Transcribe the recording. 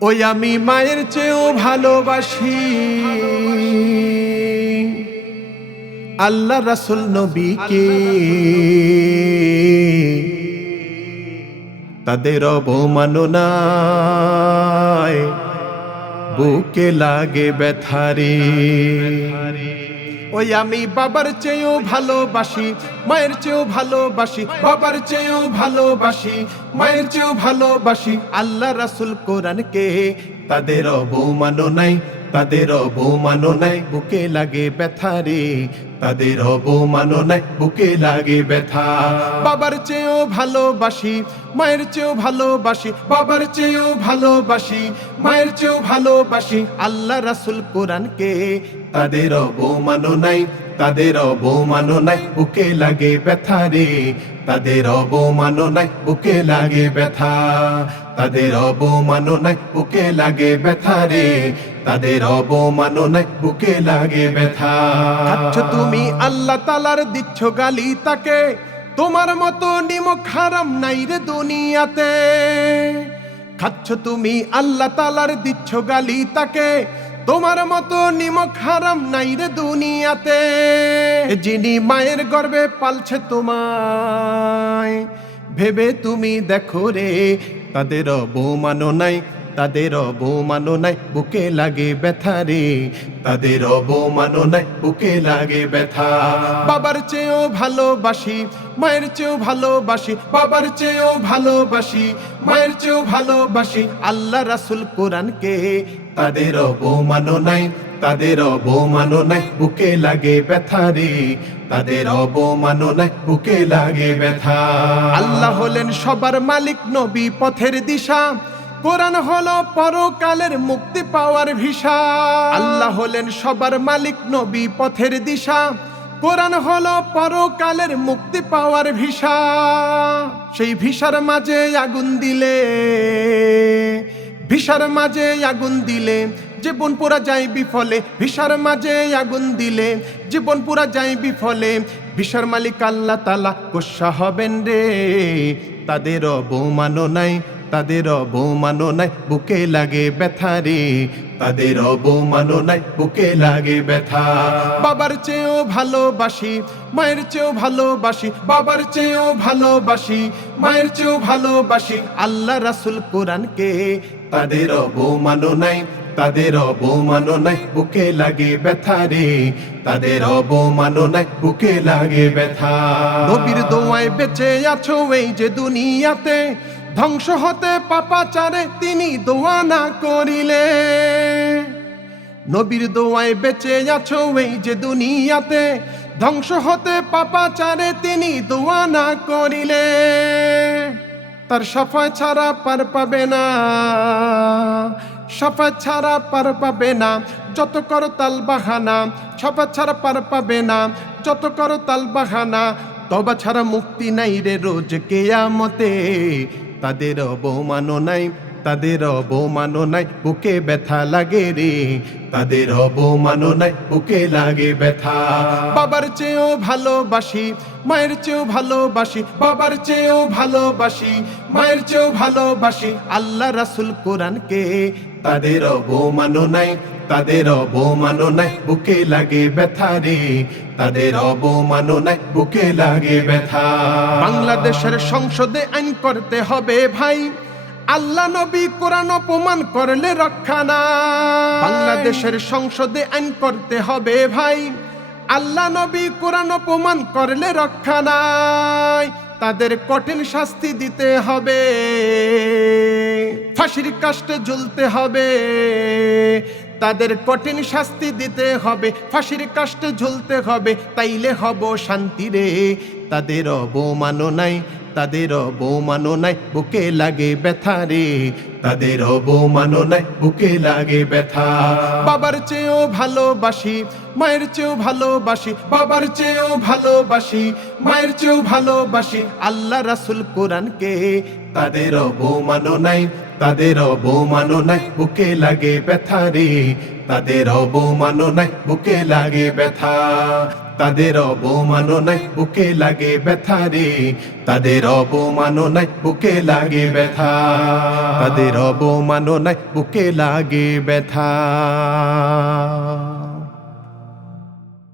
ওই আমি মায়ের চেয়েও ভালোবাসি। আল্লাহ রাসুল নবীকে। তাদের অবমাননায় বুকে লাগে ব্যথারে। ওই আমি বাবার চেয়েও ভালোবাসি, মায়ের চেয়েও ভালোবাসি, বাবার চেয়েও ভালোবাসি, মায়ের চেয়েও ভালোবাসি। আল্লাহ রাসুল কোরআনকে তাদের অবমাননায় তাদের অবমাননায় বুকে লাগে ব্যথা রে তাদের অবমান নাই বুকে লাগে ব্যথা। বাবার চেয়েও ভালোবাসি মায়ের চেয়েও ভালোবাসি বাবার চেয়েও ভালোবাসি মায়ের চেয়েও ভালোবাসি আল্লাহ রাসুল কোরআনকে। তাদের অবমাননায় তাদের অবমাননায় বুকে লাগে ব্যথা রে। তাদের অবমাননায় বুকে লাগে ব্যথা। তাদের অবমাননায় বুকে লাগে ব্যথা রে। তাদের অবমাননায় বুকে লাগে ব্যথা। আচ্ছা তুমি, আল্লাহ তালার দিচ্ছ গালি তাকে। তোমার মতো নিমক হারাম নাই রে দুনিয়াতে। খাচ্ছ তুমি, আল্লাহ তালার দিচ্ছ গালি তাকে। তোমার মতো নিমক হারাম নাই রে দুনিয়াতে। যিনি মায়ের গর্বে পালছে তোমায়, ভেবে তুমি দেখো রে, তাদের অবমাননায় তাদের অবমাননায় বুকে লাগে ব্যথা রে। তাদের অবমাননায় বুকে লাগে ব্যথা। বাবার চেয়েও ভালোবাসি, মায়ের চেয়েও ভালোবাসি, বাবার চেয়েও ভালোবাসি, মায়ের চেয়েও ভালোবাসি, আল্লাহ রাসুল কোরআনকে তাদের অবমানো নাই তাদের অবমাননায় বুকে লাগে ব্যথা রে। তাদের অবমানো নাই, বুকে লাগে ব্যথা। আল্লাহ হলেন সবার মালিক, নবী পথের দিশা। কোরআন হলো পরকালের মুক্তি পাওয়ার ভিসা। আল্লাহ হলেন সবার মালিক, নবী পথের দিশা। কোরআন হলো পরকালের মুক্তি পাওয়ার ভিসা। সেই ভিসার মাঝে আগুন দিলে। ভিসার মাঝে আগুন দিলে জীবন পুরা যাই বিফলে। ভিসার মাঝে আগুন দিলে জীবন পুরা যাই বিফলে। ভিসার মালিক আল্লাহ তালা গোসা হবেন রে, তাদের অবমাননায় তাদের অবমাননায় বুকে লাগে ব্যথা রে। তাদের অবমাননায় বুকে লাগে ব্যথা। বাবার চেয়েও ভালোবাসি, মায়ের চেয়েও ভালোবাসি, বাবার চেয়েও ভালোবাসি, মায়ের চেয়েও ভালোবাসি আল্লাহ রাসুল কোরআনকে। তাদের অবমাননায় তাদের অবমাননায় বুকে লাগে ব্যথা রে। তাদের অবমাননায় বুকে লাগে ব্যথা। নবীর দোয়ায় বেঁচে আছো এই যে দুনিয়াতে ধ্বংস হতে পাপাচারে তিনি দোয়া না করিলে। নবীর দোয়ায় বেঁচে আছো এই যে দুনিয়াতে, ধ্বংস হতে পাপাচারে তিনি দোয়া না করিলে। তার সাফা ছাড়া পার পাবে না সাফা ছাড়া পার পাবে না, যত কর তাল বাহানা সাফা ছাড়া পার পাবে না, যত কর তাল বাহানা, তবা ছাড়া মুক্তি নাই রে রোজ কেয়ামতে। তাদের অবমাননায় তাদের অবমাননায় বুকে ব্যথা লাগে রে। তাদের অবমাননায় বুকে লাগে ব্যথা। বাবার চেয়েও ভালোবাসি, মায়ের চেয়েও ভালোবাসি, বাবার চেয়েও ভালোবাসি, মায়ের চেয়েও ভালোবাসি, আল্লাহ রাসুল কোরআনকে। তাদের অবমাননায় তাদের অবমাননায় বুকে লাগে ব্যথা রে। তাদের অবমাননায় বুকে লাগে ব্যথা। বাংলাদেশের সংসদে আইন করতে হবে ভাই। আল্লাহ নবী কোরআন অপমান করলে রক্ষা না বাংলাদেশের সংসদে আইন করতে হবে ভাই। আল্লাহ নবী কোরআন অপমান করলে রক্ষা নাই। তাদের কঠিন শাস্তি দিতে হবে। ফাঁসির কাষ্টে জ্বলতে হবে। তাদের কঠিন শাস্তি দিতে হবে, ফাঁসির কাষ্টে ঝুলতে হবে, তাইলে হব শান্তি রে। তাদের অবমাননায় তাদের অবমাননায় বুকে লাগে ব্যথা রে। তাদের অবমাননায় বুকে লাগে ব্যথা। বাবার চেয়েও ভালোবাসি, মায়ের চেয়েও ভালোবাসি, বাবার চেয়েও ভালোবাসি, মায়ের চেয়েও ভালোবাসি, আল্লাহ রাসুল কোরআনকে তাদের অবমানো নাই তাদের অবমানো নাই, বুকে লাগে ব্যথা রে। তাদের অবমানো নাই, বুকে লাগে ব্যথা। তাদের অবমানো নাই, বুকে লাগে ব্যথা রে। তাদের অবমানো নাই, বুকে লাগে ব্যথা। তাদের অবমানো নাই, বুকে লাগে ব্যথা।